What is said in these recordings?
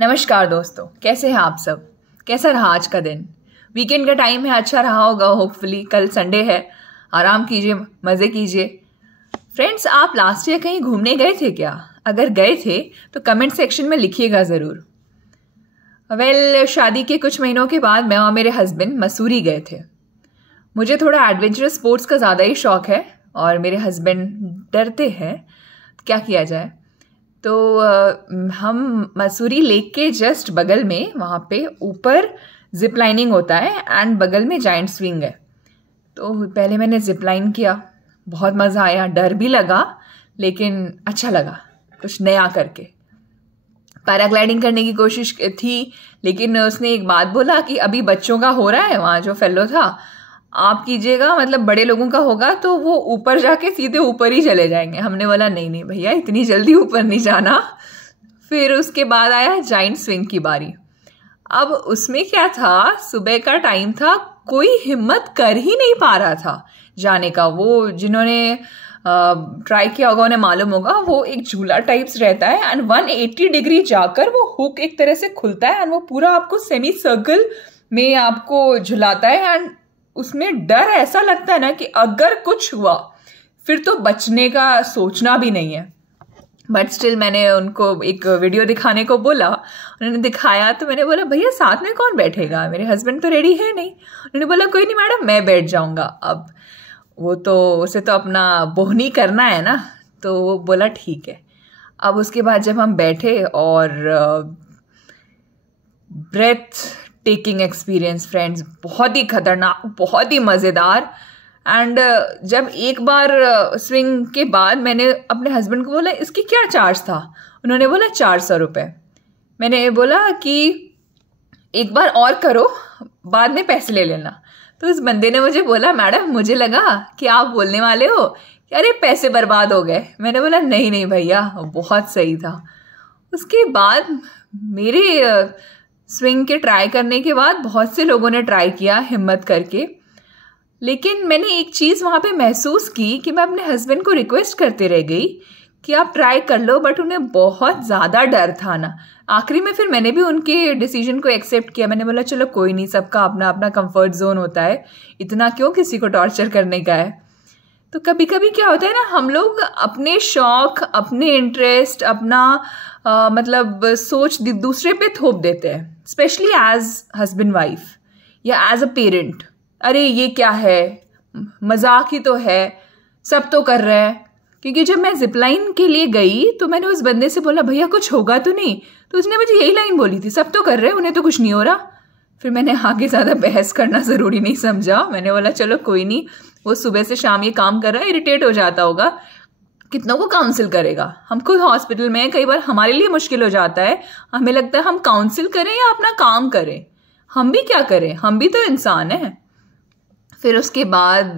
नमस्कार दोस्तों, कैसे हैं आप सब। कैसा रहा आज का दिन। वीकेंड का टाइम है, अच्छा रहा होगा होपफुली। कल संडे है, आराम कीजिए, मज़े कीजिए। फ्रेंड्स, आप लास्ट ईयर कहीं घूमने गए थे क्या? अगर गए थे तो कमेंट सेक्शन में लिखिएगा ज़रूर। शादी के कुछ महीनों के बाद मैं और मेरे हस्बैंड मसूरी गए थे। मुझे थोड़ा एडवेंचरस स्पोर्ट्स का ज़्यादा ही शौक है और मेरे हस्बैंड डरते हैं, क्या किया जाए। तो हम मसूरी लेक के जस्ट बगल में, वहाँ पे ऊपर जिप लाइनिंग होता है एंड बगल में जाइंट स्विंग है। तो पहले मैंने जिप लाइन किया, बहुत मज़ा आया, डर भी लगा लेकिन अच्छा लगा कुछ नया करके। पैराग्लाइडिंग करने की कोशिश थी लेकिन उसने एक बात बोला कि अभी बच्चों का हो रहा है, वहाँ जो फेलो था, आप कीजिएगा, मतलब बड़े लोगों का होगा तो वो ऊपर जाके सीधे ऊपर ही चले जाएंगे। हमने बोला नहीं नहीं भैया, इतनी जल्दी ऊपर नहीं जाना। फिर उसके बाद आया जाइंट स्विंग की बारी। अब उसमें क्या था, सुबह का टाइम था, कोई हिम्मत कर ही नहीं पा रहा था जाने का। वो जिन्होंने ट्राई किया होगा उन्हें मालूम होगा, वो एक झूला टाइप्स रहता है एंड 180 डिग्री जाकर वो हुक एक तरह से खुलता है एंड वो पूरा आपको सेमी सर्कल में आपको झुलाता है एंड उसमें डर ऐसा लगता है ना कि अगर कुछ हुआ फिर तो बचने का सोचना भी नहीं है। बट स्टिल मैंने उनको एक वीडियो दिखाने को बोला, उन्होंने दिखाया तो मैंने बोला भैया साथ में कौन बैठेगा, मेरे हस्बैंड तो रेडी है नहीं। उन्होंने बोला कोई नहीं मैडम, मैं बैठ जाऊंगा। अब वो तो उसे तो अपना बोहनी करना है ना, तो वो बोला ठीक है। अब उसके बाद जब हम बैठे और ब्रेथ टेकिंग एक्सपीरियंस फ्रेंड्स, बहुत ही खतरनाक, बहुत ही मज़ेदार। एंड जब एक बार स्विंग के बाद मैंने अपने हस्बैंड को बोला इसकी क्या चार्ज था, उन्होंने बोला 400 रुपये। मैंने बोला कि एक बार और करो, बाद में पैसे ले लेना। तो उस बंदे ने मुझे बोला मैडम, मुझे लगा कि आप बोलने वाले हो कि अरे पैसे बर्बाद हो गए। मैंने बोला नहीं नहीं भैया, बहुत सही था। उसके बाद मेरे स्विंग के ट्राई करने के बाद बहुत से लोगों ने ट्राई किया हिम्मत करके, लेकिन मैंने एक चीज़ वहाँ पे महसूस की कि मैं अपने हस्बैंड को रिक्वेस्ट करते रह गई कि आप ट्राई कर लो, बट उन्हें बहुत ज़्यादा डर था ना। आखिरी में फिर मैंने भी उनके डिसीजन को एक्सेप्ट किया। मैंने बोला चलो कोई नहीं, सबका अपना अपना कंफर्ट जोन होता है, इतना क्यों किसी को टॉर्चर करने का है। तो कभी कभी क्या होता है ना, हम लोग अपने शौक, अपने इंटरेस्ट, अपना मतलब सोच दूसरे पे थोप देते हैं, स्पेशली एज हस्बैंड वाइफ या एज अ पेरेंट। अरे ये क्या है, मजाक ही तो है, सब तो कर रहे हैं। क्योंकि जब मैं जिपलाइन के लिए गई तो मैंने उस बंदे से बोला भैया कुछ होगा तो नहीं, तो उसने मुझे यही लाइन बोली थी, सब तो कर रहे हैं, उन्हें तो कुछ नहीं हो रहा। फिर मैंने आगे ज़्यादा बहस करना ज़रूरी नहीं समझा। मैंने बोला चलो कोई नहीं, वो सुबह से शाम ये काम कर रहा है, इरिटेट हो जाता होगा, कितनों को काउंसिल करेगा। हम खुद हॉस्पिटल में, कई बार हमारे लिए मुश्किल हो जाता है, हमें लगता है हम काउंसिल करें या अपना काम करें। हम भी क्या करें, हम भी तो इंसान हैं। फिर उसके बाद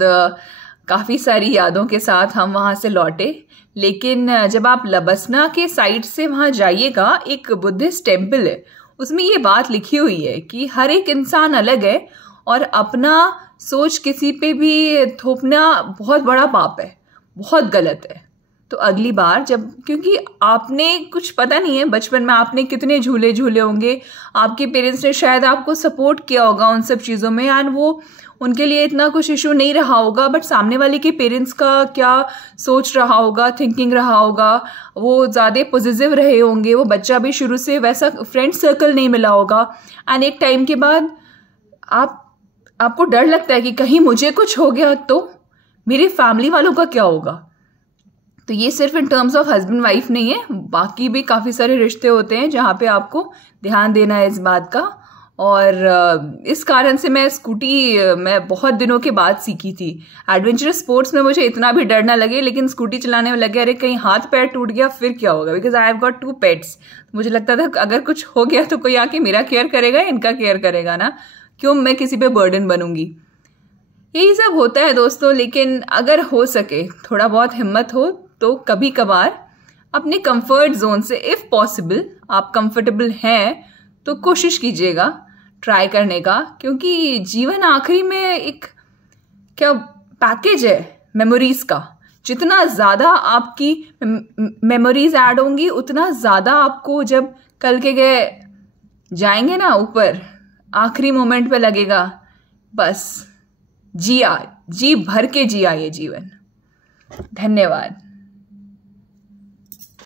काफ़ी सारी यादों के साथ हम वहाँ से लौटे। लेकिन जब आप लबसना के साइड से वहाँ जाइएगा, एक बुद्धिस्ट टेम्पल है, उसमें ये बात लिखी हुई है कि हर एक इंसान अलग है और अपना सोच किसी पे भी थोपना बहुत बड़ा पाप है, बहुत गलत है। तो अगली बार जब, क्योंकि आपने कुछ पता नहीं है बचपन में आपने कितने झूले झूले होंगे, आपके पेरेंट्स ने शायद आपको सपोर्ट किया होगा उन सब चीज़ों में एंड वो उनके लिए इतना कुछ इशू नहीं रहा होगा, बट सामने वाले के पेरेंट्स का क्या सोच रहा होगा, थिंकिंग रहा होगा, वो ज़्यादा पॉजिटिव रहे होंगे, वो बच्चा भी शुरू से वैसा फ्रेंड सर्कल नहीं मिला होगा एंड एक टाइम के बाद आपको डर लगता है कि कहीं मुझे कुछ हो गया तो मेरे फैमिली वालों का क्या होगा। तो ये सिर्फ in terms of husband wife नहीं है, बाकी भी काफ़ी सारे रिश्ते होते हैं जहाँ पे आपको ध्यान देना है इस बात का। और इस कारण से मैं बहुत दिनों के बाद सीखी थी। एडवेंचरस स्पोर्ट्स में मुझे इतना भी डर ना लगे, लेकिन स्कूटी चलाने में लगे अरे कहीं हाथ पैर टूट गया फिर क्या होगा, because I have got 2 pets. मुझे लगता था अगर कुछ हो गया तो कोई आके मेरा केयर करेगा, इनका केयर करेगा ना, क्यों मैं किसी पे बर्डन बनूंगी। यही सब होता है दोस्तों। लेकिन अगर हो सके, थोड़ा बहुत हिम्मत हो तो कभी कभार अपने कंफर्ट जोन से, इफ़ पॉसिबल, आप कंफर्टेबल हैं तो कोशिश कीजिएगा ट्राई करने का, क्योंकि जीवन आखिरी में एक क्या पैकेज है मेमोरीज का। जितना ज़्यादा आपकी मेमोरीज ऐड होंगी उतना ज़्यादा आपको जब कल के गए जाएंगे ना ऊपर, आखिरी मोमेंट पे लगेगा बस जी भर के जिया ये जीवन। धन्यवाद।